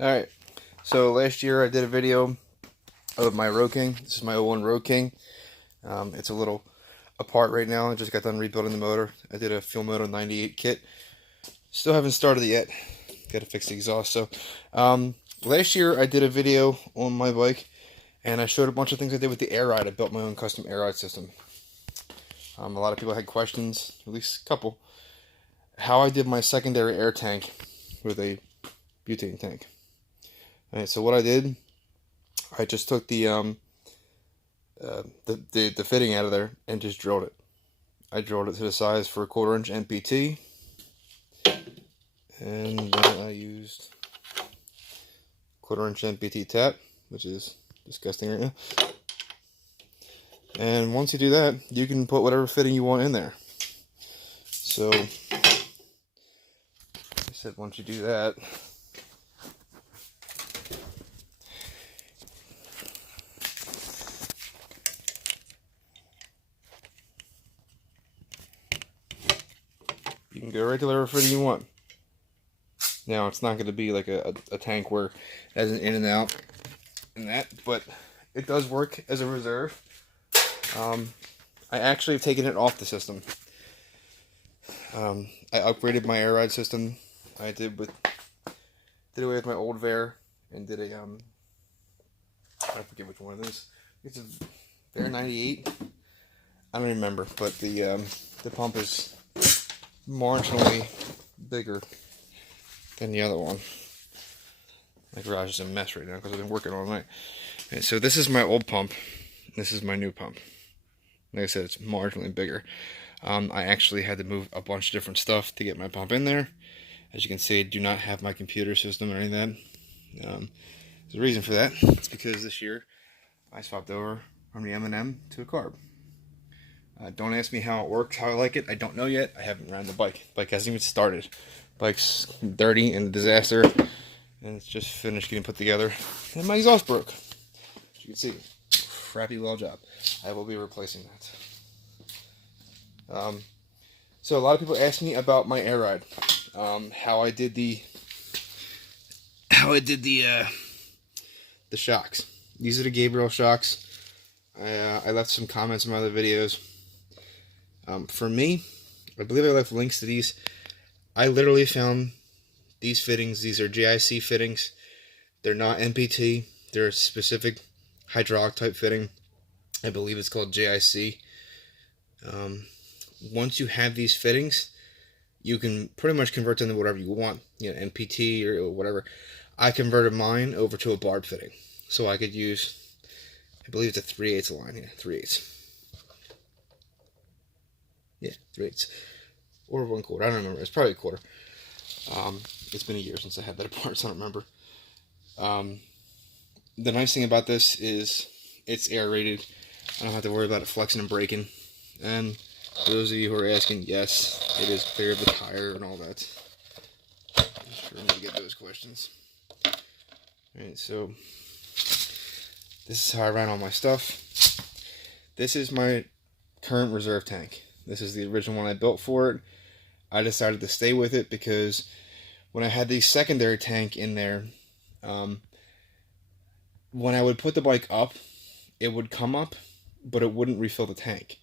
Alright, so last year I did a video of my Road King. This is my 01 Road King. It's a little apart right now. I just got done rebuilding the motor. I did a Fuel Moto 98 kit. Still haven't started it yet. Got to fix the exhaust. So, last year I did a video on my bike, and I showed a bunch of things I did with the air ride. I built my own custom air ride system. A lot of people had questions, at least a couple, how I did my secondary air tank with a butane tank. Alright, so what I did, I just took the fitting out of there and just drilled it. I drilled it to the size for a 1/4 inch NPT, and then I used 1/4 inch NPT tap, which is disgusting right now. And once you do that, you can put whatever fitting you want in there. So, I said once you do that, you can go right to whatever fitting you want. Now, it's not going to be like a tank where it has an in and out and that, but it does work as a reserve. I actually have taken it off the system. I upgraded my air ride system. I did away with my old Vair and did a I forget which one it is. It's a Vair 98. I don't remember, but the pump is marginally bigger than the other one. My garage is a mess right now because I've been working all night. Okay, so this is my old pump. This is my new pump. Like I said, it's marginally bigger. I actually had to move a bunch of different stuff to get my pump in there. As you can see, I do not have my computer system or any of that. There's a reason for that. It's because this year I swapped over from the M&M to a carb. Don't ask me how it works, how I like it. I don't know yet. I haven't ridden the bike. The bike hasn't even started. Bike's dirty and a disaster, and it's just finished getting put together. And my exhaust broke. As you can see, crappy weld job. I will be replacing that. So a lot of people ask me about my air ride, how I did the shocks. These are the Gabriel shocks. I left some comments in my other videos. For me, I believe I left links to these. I literally found these fittings. These are JIC fittings. They're not NPT. They're a specific hydraulic type fitting. I believe it's called JIC. Once you have these fittings, you can pretty much convert them to whatever you want. You know, NPT or whatever. I converted mine over to a barb fitting. So I could use, I believe it's a 3/8 line. Yeah, 3/8. Yeah, 3/8. Or 1/4. I don't remember. It's probably a 1/4. It's been a year since I had that apart, so I don't remember. The nice thing about this is it's air-rated. I don't have to worry about it flexing and breaking. And for those of you who are asking, yes, it is clear of the tire and all that. I'm sure I'm going to get those questions. Alright, so this is how I ran all my stuff. This is my current reserve tank. This is the original one I built for it. I decided to stay with it because when I had the secondary tank in there, when I would put the bike up, it would come up, but it wouldn't refill the tank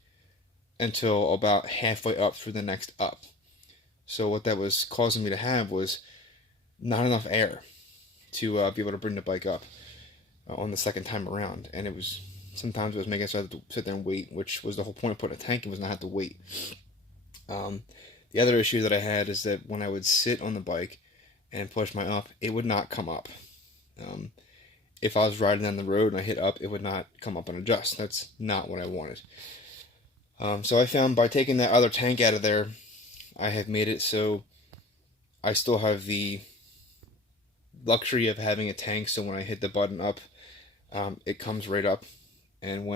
until about halfway up through the next up. So what that was causing me to have was not enough air to be able to bring the bike up on the second time around. And it was, sometimes it was making us have to sit there and wait, which was the whole point of putting a tank in, was not have to wait. The other issue that I had is that when I would sit on the bike and push my up, it would not come up. If I was riding down the road and I hit up, it would not come up and adjust. That's not what I wanted. So I found by taking that other tank out of there, I have made it so I still have the luxury of having a tank, so when I hit the button up, it comes right up. And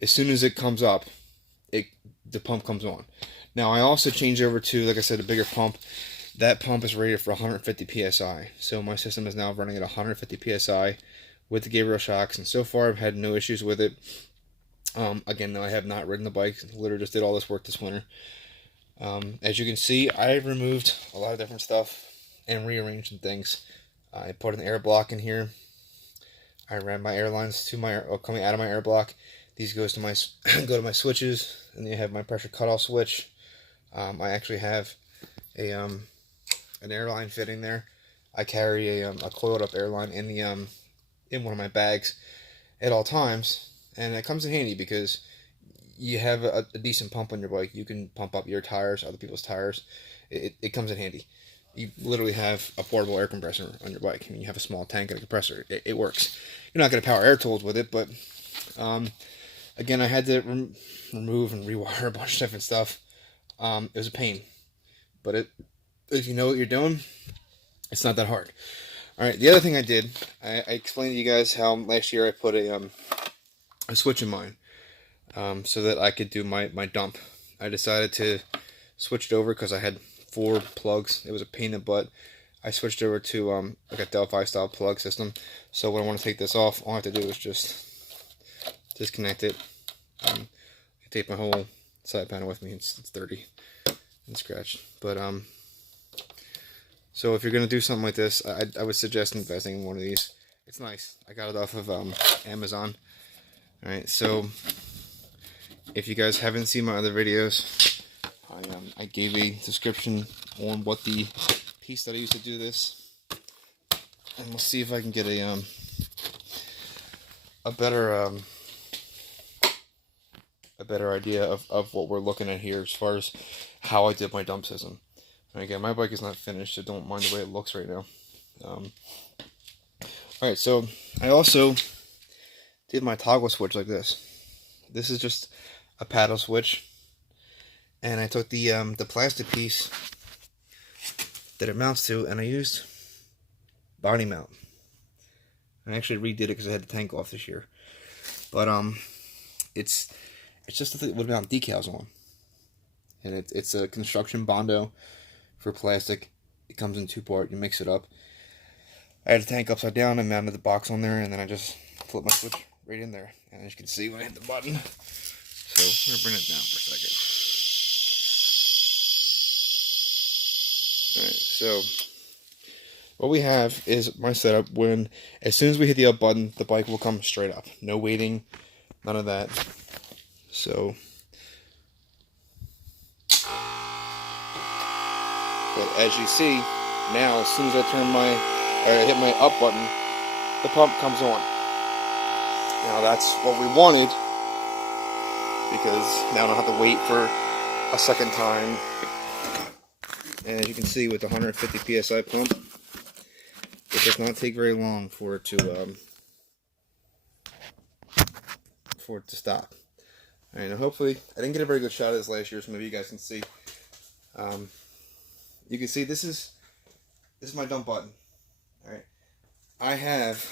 as soon as it comes up, the pump comes on. Now I also changed over to, like I said, a bigger pump. That pump is rated for 150 psi. So my system is now running at 150 psi with the Gabriel shocks, and so far I've had no issues with it. Again, though, I have not ridden the bike. Literally just did all this work this winter. As you can see, I've removed a lot of different stuff and rearranged some things. I put an air block in here. I ran my air lines to my coming out of my air block. These goes to my go to my switches, and then you have my pressure cutoff switch. I actually have a an airline fitting there. I carry a coiled up airline in the in one of my bags at all times, and it comes in handy because you have a decent pump on your bike. You can pump up your tires, other people's tires. It comes in handy. You literally have a portable air compressor on your bike. I mean, you have a small tank and a compressor. It works. You're not going to power air tools with it, but again, I had to remove and rewire a bunch of different stuff. It was a pain, but if you know what you're doing, it's not that hard. All right, the other thing I did, I explained to you guys how last year I put a switch in mine so that I could do my dump. I decided to switch it over because I had 4 plugs. It was a pain in the butt. I switched over to like a Delphi style plug system. So when I want to take this off, all I have to do is just disconnect it. I take my whole side panel with me. It's dirty and scratched. But so if you're gonna do something like this, I would suggest investing in one of these. It's nice. I got it off of Amazon. All right. So if you guys haven't seen my other videos, I gave a description on what the piece that I used to do this, and we'll see if I can get a better idea of what we're looking at here as far as how I did my dump system. And again, my bike is not finished, so don't mind the way it looks right now. Alright, so I also did my toggle switch like this. This is just a paddle switch, and I took the plastic piece that it mounts to, and I used body mount. I actually redid it because I had the tank off this year, but it's just a thing with mount decals on, and it's a construction Bondo for plastic. It comes in 2-part. You mix it up. I had the tank upside down and mounted the box on there, and then I just flipped my switch right in there, and as you can see when I hit the button. So I'm gonna bring it down for a second. Alright, so what we have is my setup when, as soon as we hit the up button, the bike will come straight up. No waiting, none of that. So, but as you see, now as soon as I hit my up button, the pump comes on. Now that's what we wanted, because now I don't have to wait for a second time. And as you can see with the 150 psi pump, it does not take very long for it to stop. Alright, now hopefully I didn't get a very good shot of this last year, so maybe you guys can see. You can see this is my dump button. Alright, I have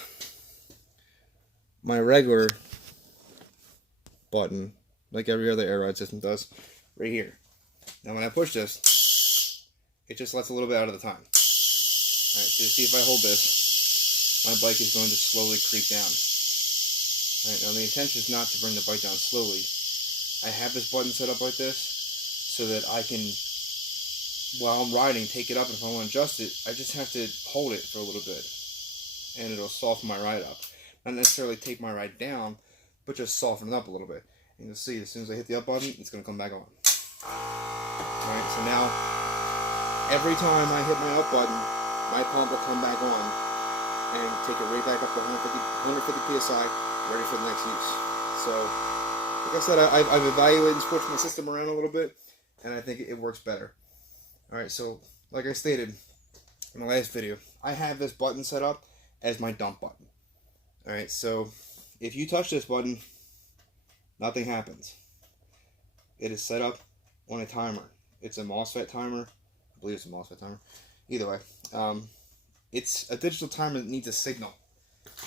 my regular button, like every other air ride system does, right here. Now when I push this, it just lets a little bit out of the time. Alright, so you see if I hold this, my bike is going to slowly creep down. Alright, now the intention is not to bring the bike down slowly. I have this button set up like this so that I can, while I'm riding, take it up, and if I want to adjust it, I just have to hold it for a little bit, and it'll soften my ride up. Not necessarily take my ride down, but just soften it up a little bit. And you'll see, as soon as I hit the up button, it's going to come back on. Alright, so now, every time I hit my up button, my pump will come back on, and take it right back up to 150 psi, ready for the next use. So, like I said, I've evaluated and switched my system around a little bit, and I think it works better. Alright, so, like I stated in the last video, I have this button set up as my dump button. Alright, so, if you touch this button, nothing happens. It is set up on a timer. It's a MOSFET timer. I believe it's a MOSFET timer. Either way, it's a digital timer that needs a signal.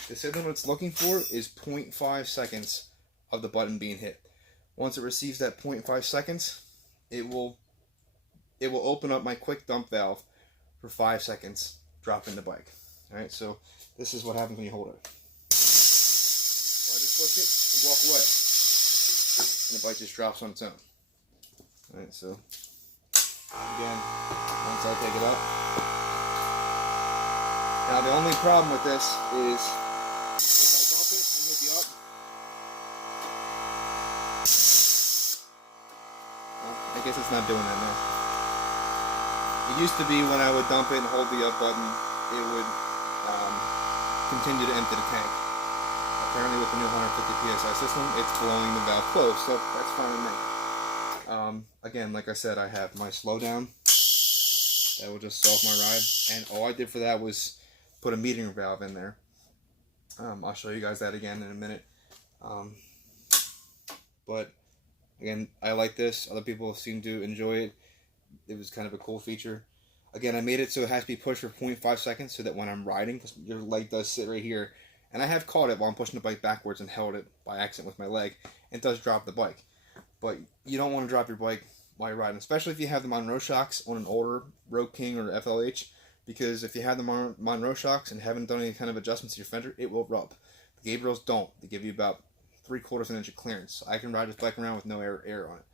The signal it's looking for is 0.5 seconds of the button being hit. Once it receives that 0.5 seconds, it will open up my quick dump valve for 5 seconds, dropping the bike. Alright, so this is what happens when you hold it. So I just push it and walk away, and the bike just drops on its own. Alright, so again, once I take it up, Now the only problem with this is if I dump it and hit the up, well, I guess it's not doing that now. It used to be when I would dump it and hold the up button, it would continue to empty the tank. Apparently with the new 150 PSI system, it's blowing the valve closed, so that's fine with me. Again, like I said, I have my slowdown. That will just solve my ride. And all I did for that was put a metering valve in there. I'll show you guys that again in a minute. But again, I like this. Other people seem to enjoy it. It was kind of a cool feature. Again, I made it so it has to be pushed for 0.5 seconds so that when I'm riding, because your leg does sit right here, and I have caught it while I'm pushing the bike backwards and held it by accident with my leg, it does drop the bike. But you don't want to drop your bike while you're riding, especially if you have the Monroe shocks on an older Road King or FLH, because if you have the Monroe shocks and haven't done any kind of adjustments to your fender, it will rub. The Gabriels don't. They give you about 3/4 inch of clearance. So I can ride this bike around with no air on it.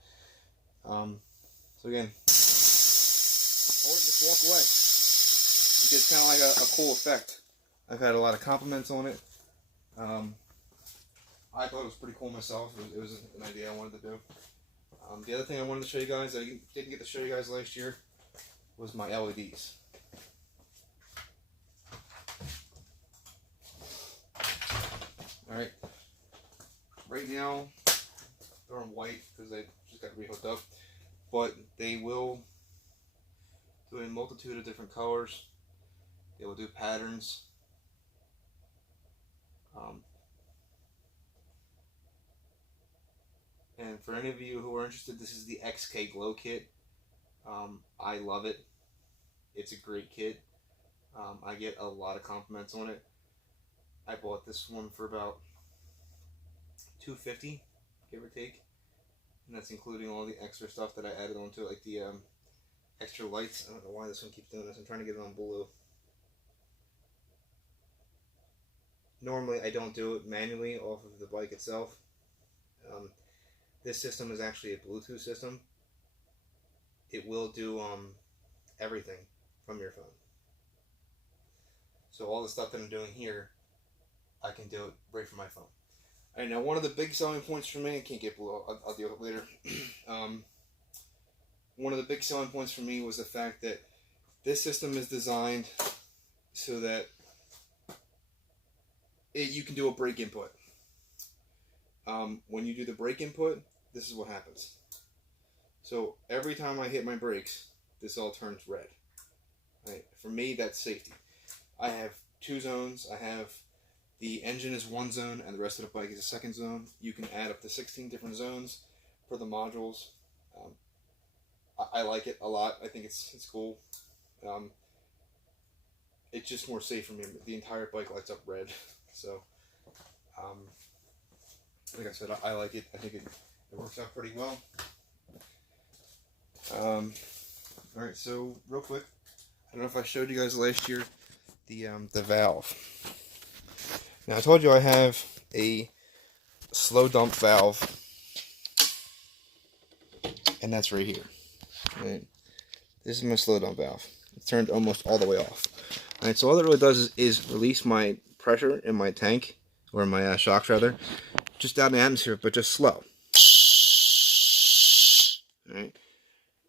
So again, hold it, just walk away. It gives kind of like a cool effect. I've had a lot of compliments on it. I thought it was pretty cool myself. It was an idea I wanted to do. The other thing I wanted to show you guys that I didn't get to show you guys last year was my LEDs. Alright. Right now, they're on white because they just got rehooked up. But they will do a multitude of different colors. They will do patterns. And for any of you who are interested, this is the XK Glow Kit. I love it. It's a great kit. I get a lot of compliments on it. I bought this one for about $250, give or take. And that's including all the extra stuff that I added onto it, like the extra lights. I don't know why this one keeps doing this. I'm trying to get it on blue. Normally I don't do it manually off of the bike itself. This system is actually a Bluetooth system. It will do everything from your phone. So all the stuff that I'm doing here, I can do it right from my phone. Alright, now one of the big selling points for me, I can't get blue, I'll deal with it later. One of the big selling points for me was the fact that this system is designed so that you can do a brake input. When you do the brake input, this is what happens. So every time I hit my brakes, this all turns red. Right? For me, that's safety. I have 2 zones. I have the engine is 1 zone and the rest of the bike is a 2nd zone. You can add up to 16 different zones for the modules. I like it a lot. I think it's cool. It's just more safe for me. The entire bike lights up red. So, like I said, I like it. I think it works out pretty well. Alright, so real quick, I don't know if I showed you guys last year the valve. Now I told you I have a slow dump valve, and that's right here. Right? This is my slow dump valve. It's turned almost all the way off. Alright, so all it really does is release my pressure in my tank, or my shocks rather, just out in the atmosphere, but just slow. Alright.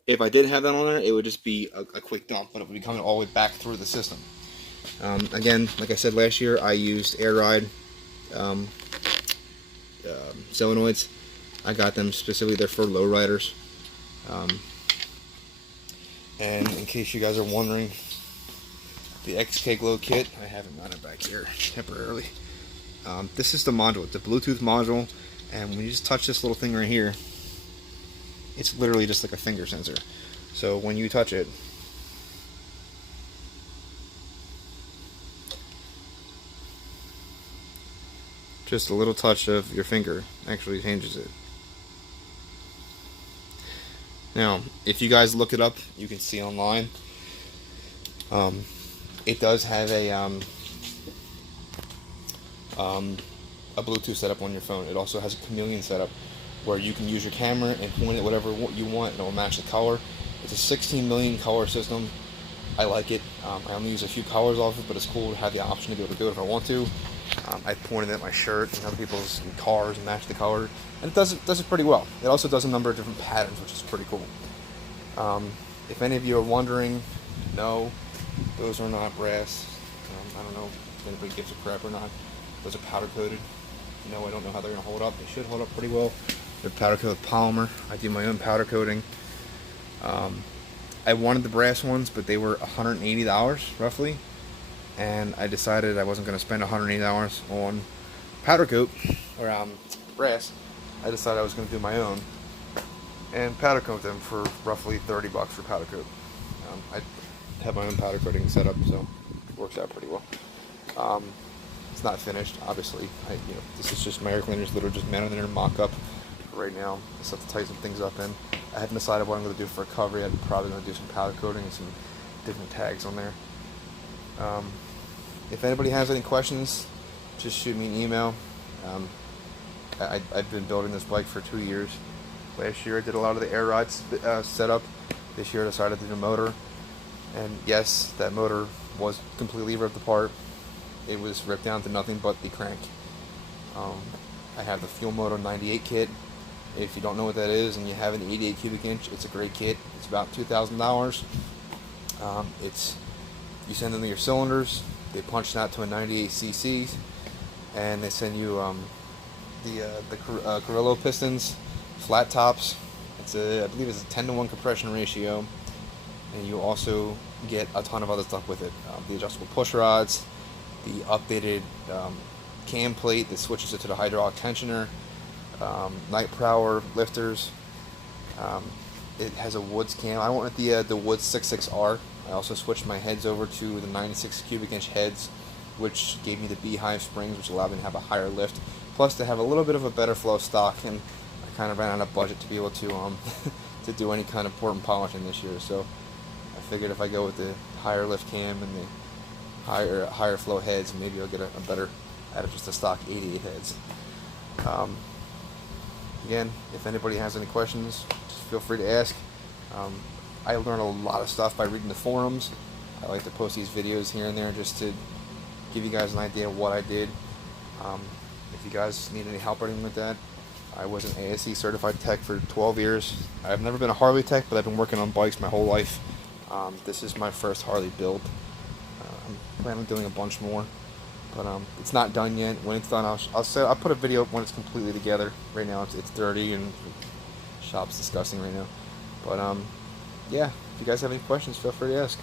If I did have that on there, it would just be a quick dump, but it would be coming all the way back through the system. Again, like I said last year, I used Air Ride solenoids. I got them specifically, they're for low riders. And in case you guys are wondering, the XK Glow Kit, I have it mounted back here temporarily. This is the module, it's a Bluetooth module, and when you just touch this little thing right here, it's literally just like a finger sensor. So when you touch it, just a little touch of your finger actually changes it. Now, if you guys look it up, you can see online. It does have a Bluetooth setup on your phone. It also has a chameleon setup where you can use your camera and point it whatever you want and it will match the color. It's a 16 million color system. I like it. I only use a few colors off it, but it's cool to have the option to be able to do it if I want to. I pointed at my shirt and other people's cars and match the color, and it does it pretty well. It also does a number of different patterns, which is pretty cool. If any of you are wondering, no, those are not brass. I don't know if anybody gives a crap or not. Those are powder coated. No, I don't know how they're going to hold up. They should hold up pretty well. They're powder coated with polymer. I do my own powder coating. I wanted the brass ones, but they were $180 roughly, and I decided I wasn't going to spend $180 on powder coat or brass. I decided I was going to do my own and powder coat them for roughly $30 for powder coat. I have my own powder coating set up, so it works out pretty well. It's not finished, obviously. This is just my air cleaners that are just mounted in a mock-up right now. I still have to tighten some things up in. I haven't decided what I'm going to do for recovery. I'm probably going to do some powder coating and some different tags on there. If anybody has any questions, just shoot me an email. I've been building this bike for 2 years. Last year I did a lot of the air rods setup. This year I decided to do the motor. And yes, that motor was completely ripped apart. It was ripped down to nothing but the crank. I have the Fuel Moto 98 kit. If you don't know what that is and you have an 88 cubic inch, it's a great kit. It's about $2,000. You send them your cylinders, they punch it out to a 98 cc, and they send you the Carrillo pistons, flat tops. I believe it's a 10-to-1 compression ratio, and you also get a ton of other stuff with it. The adjustable push rods, the updated cam plate that switches it to the hydraulic tensioner, Night Prowler lifters. It has a Woods cam. I went with the Woods 66R. I also switched my heads over to the 96 cubic inch heads, which gave me the Beehive springs, which allowed me to have a higher lift, plus to have a little bit of a better flow stock. And I kind of ran out of budget to be able to to do any kind of port and polishing this year. So I figured if I go with the higher lift cam and the higher flow heads, maybe I'll get a better out of just the stock 88 heads. Again, if anybody has any questions, just feel free to ask. I learn a lot of stuff by reading the forums. I like to post these videos here and there just to give you guys an idea of what I did. If you guys need any help or anything with that, I was an ASE certified tech for 12 years. I've never been a Harley tech, but I've been working on bikes my whole life. This is my first Harley build. I'm planning on doing a bunch more, but it's not done yet. When it's done, I'll put a video up when it's completely together. Right now it's dirty and shop's disgusting right now. But yeah, if you guys have any questions, feel free to ask.